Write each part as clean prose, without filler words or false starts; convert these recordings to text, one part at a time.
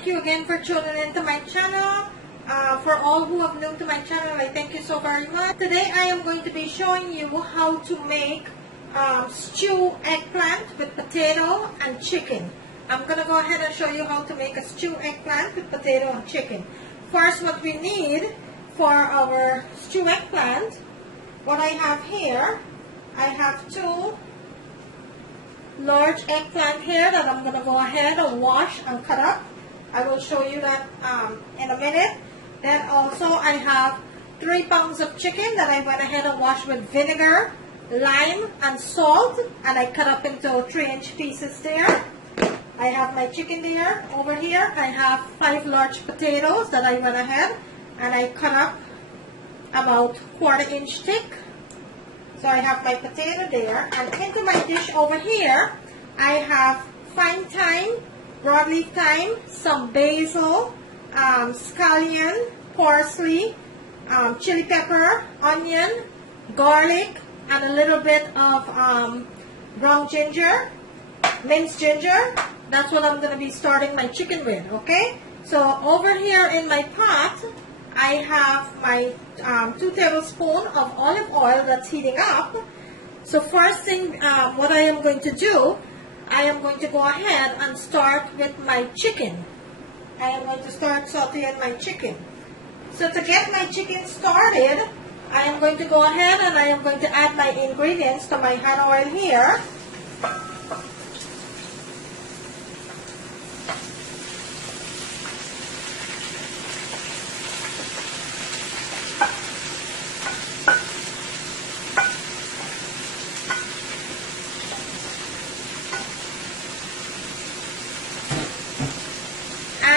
thank you again for tuning into my channel. For all who are new to my channel, I thank you so very much. Today I am going to be showing you how to make stew eggplant with potato and chicken. I'm going to go ahead and show you how to make a stew eggplant with potato and chicken. First, what we need for our stew eggplant, what I have here, I have 2 large eggplant here that I'm going to go ahead and wash and cut up. I will show you that in a minute. Then also I have 3 pounds of chicken that I went ahead and washed with vinegar, lime, and salt, and I cut up into 3-inch pieces there. I have my chicken there. Over here I have 5 large potatoes that I went ahead and I cut up about 1/4 inch thick. So I have my potato there, and into my dish over here I have fine thyme, broadleaf thyme, some basil, scallion, parsley, chili pepper, onion, garlic, and a little bit of ground ginger, minced ginger. That's what I'm going to be starting my chicken with, okay? So over here in my pot, I have my 2 tablespoons of olive oil that's heating up. So first thing, what I am going to do, I am going to go ahead and start with my chicken. I am going to start sauteing my chicken. So to get my chicken started, I am going to go ahead and I am going to add my ingredients to my hot oil here.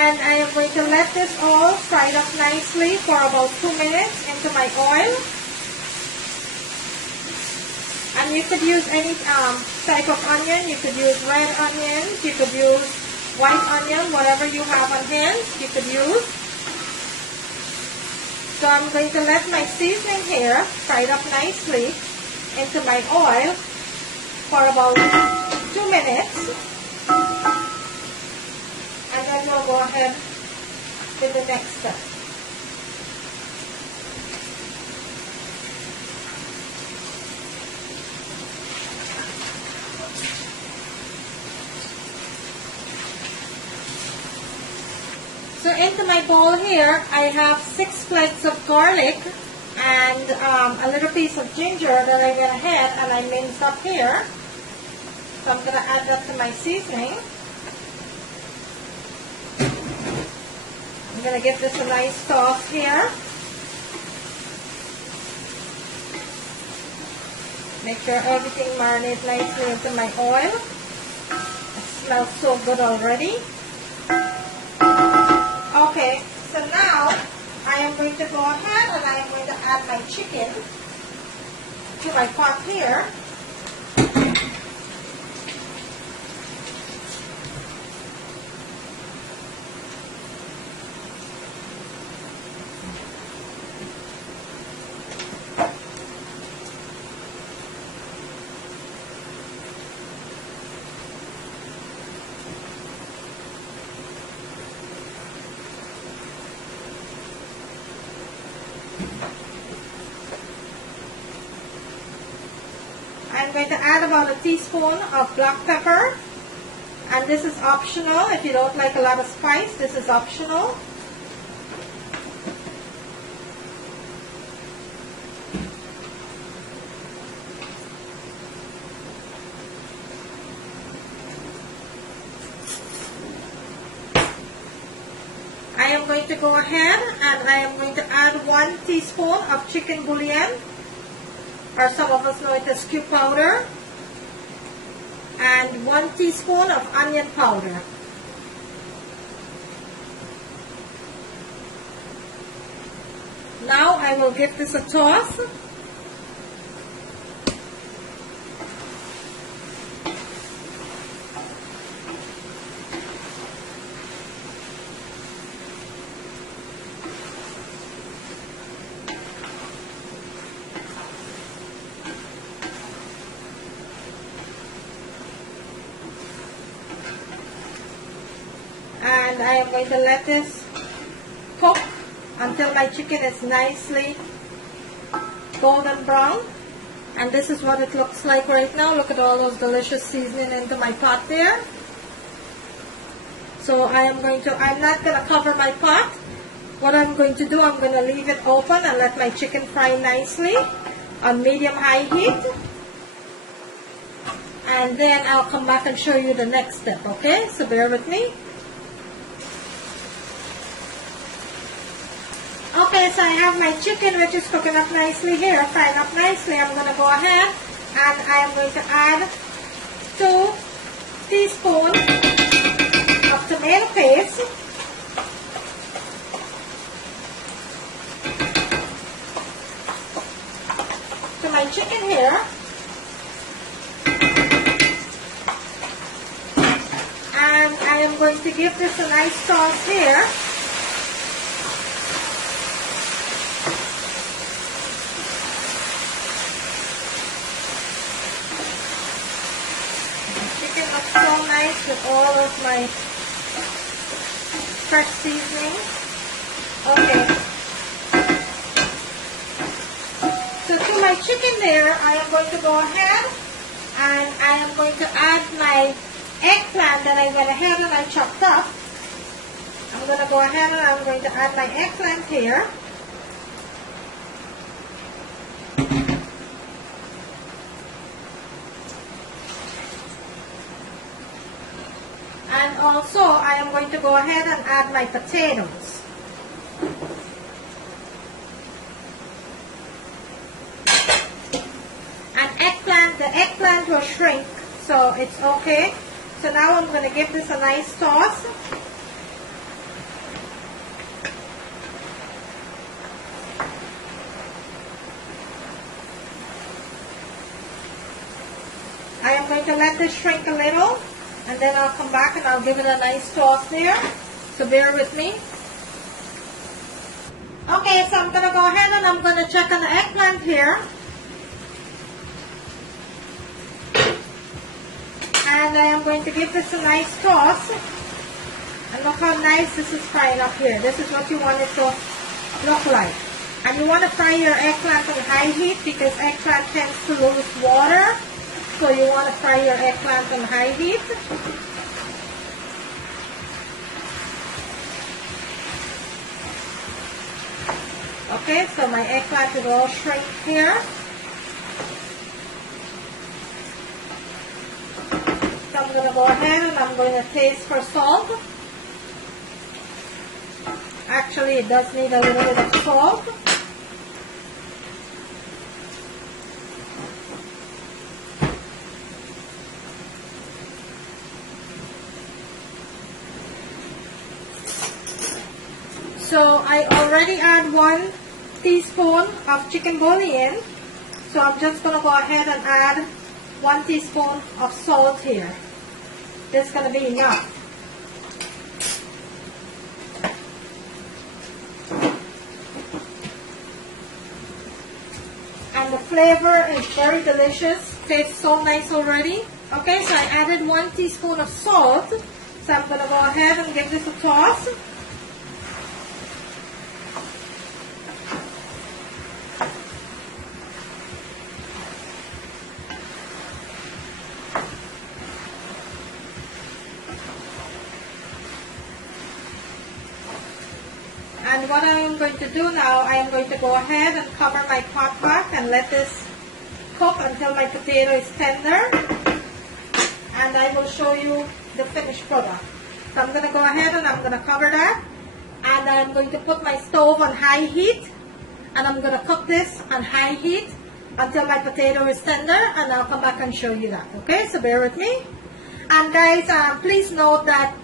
And I am going to let this all fry up nicely for about 2 minutes into my oil. And you could use any type of onion. You could use red onions. You could use white onion, whatever you have on hand, you could use. So I'm going to let my seasoning here fry up nicely into my oil for about 2 minutes. And then we'll go ahead with the next step. So into my bowl here, I have 6 cloves of garlic and a little piece of ginger that I went ahead and I minced up here. So I'm going to add that to my seasoning. I'm going to give this a nice toss here. Make sure everything marinates nicely into my oil. It smells so good already. Okay, so now I am going to go ahead and I am going to add my chicken to my pot here. I'm going to add about a teaspoon of black pepper, and this is optional. If you don't like a lot of spice, this is optional. I am going to go ahead and I am going to add 1 teaspoon of chicken bouillon, or some of us know it as cube powder, and 1 teaspoon of onion powder. Now I will give this a toss. And I am going to let this cook until my chicken is nicely golden brown. And this is what it looks like right now. Look at all those delicious seasoning into my pot there. So I'm not going to cover my pot. What I'm going to do, I'm going to leave it open and let my chicken fry nicely on medium-high heat. And then I'll come back and show you the next step, okay? So bear with me. Okay, so I have my chicken which is cooking up nicely here, frying up nicely. I'm going to go ahead and I am going to add 2 teaspoons of tomato paste. To my chicken here. And I am going to give this a nice toss here. So nice with all of my fresh seasoning. Okay. So to my chicken there, I am going to go ahead and I am going to add my eggplant that I went ahead and I chopped up. I'm going to go ahead and I'm going to add my eggplant here. And also, I am going to go ahead and add my potatoes. And the eggplant will shrink, so it's okay. So now I'm going to give this a nice toss. I am going to let this shrink a little. And then I'll come back and I'll give it a nice toss there. So bear with me. Okay, so I'm going to go ahead and I'm going to check on the eggplant here. And I am going to give this a nice toss. And look how nice this is frying up here. This is what you want it to look like. And you want to fry your eggplant on high heat because eggplant tends to lose water. So you want to fry your eggplant on high heat. Okay, so my eggplant is all shrink here. So I'm going to go ahead and I'm going to taste for salt. Actually, it does need a little bit of salt. So I already add 1 teaspoon of chicken bouillon. So I'm just going to go ahead and add 1 teaspoon of salt here. This is going to be enough. And the flavor is very delicious. Tastes so nice already. Okay, so I added 1 teaspoon of salt. So I'm going to go ahead and give this a toss. And what I am going to do now, I am going to go ahead and cover my pot back and let this cook until my potato is tender. And I will show you the finished product. So I'm going to go ahead and I'm going to cover that. And I'm going to put my stove on high heat. And I'm going to cook this on high heat until my potato is tender. And I'll come back and show you that. Okay, so bear with me. And guys, please note that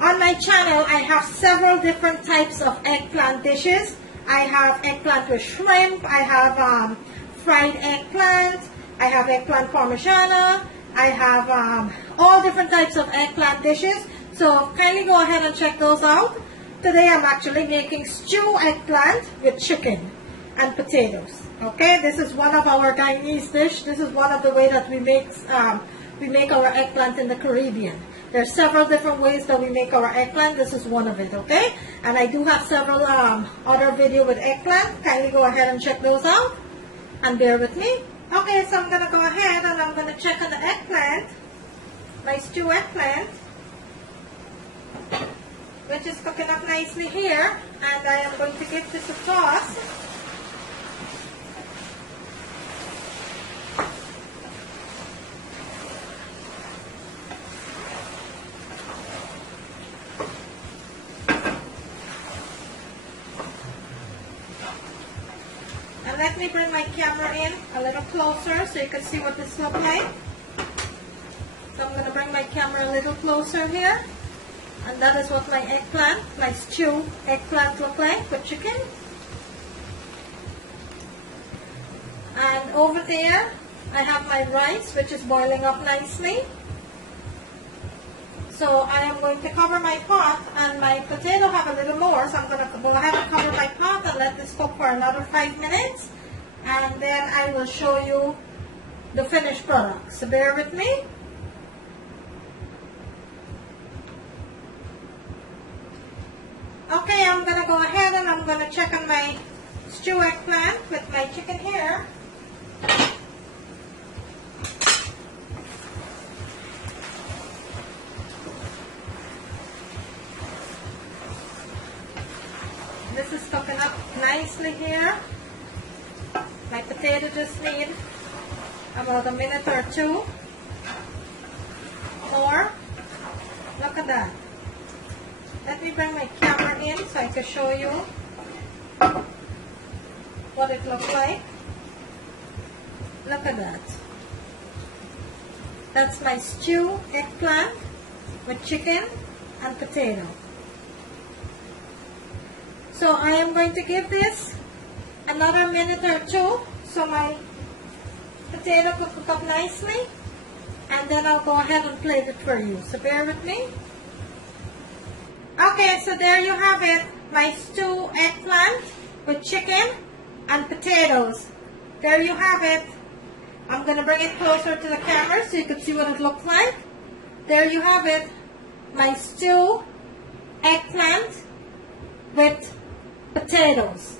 on my channel, I have several different types of eggplant dishes. I have eggplant with shrimp. I have fried eggplant. I have eggplant parmigiana. I have all different types of eggplant dishes. So kindly go ahead and check those out. Today I'm actually making stew eggplant with chicken and potatoes. Okay, this is one of our Guyanese dish. This is one of the way that we make our eggplant in the Caribbean. There's several different ways that we make our eggplant. This is one of it, okay? And I do have several other video with eggplant. Kindly go ahead and check those out and bear with me. Okay, so I'm going to go ahead and I'm going to check on the eggplant, my stew eggplant, which is cooking up nicely here. And I am going to give this a toss. And let me bring my camera in a little closer so you can see what this looks like. So I'm going to bring my camera a little closer here. And that is what my eggplant, my stew eggplant look like with chicken. And over there, I have my rice, which is boiling up nicely. So I am going to cover my pot, and my potato have a little more, so I'm going to go ahead and cover my pot and let this cook for another 5 minutes. And then I will show you the finished product. So bear with me. Okay, I'm going to go ahead and I'm going to check on my stew eggplant with my chicken here. This is cooking up nicely here. My potato just need about a minute or two more. Look at that. Let me bring my camera in so I can show you what it looks like. Look at that. That's my stew eggplant with chicken and potato. So I am going to give this another minute or two so my potato will cook up nicely, and then I'll go ahead and plate it for you. So bear with me. Okay, so there you have it, my stew eggplant with chicken and potatoes. There you have it. I'm going to bring it closer to the camera so you can see what it looks like. There you have it, my stew eggplant with potatoes.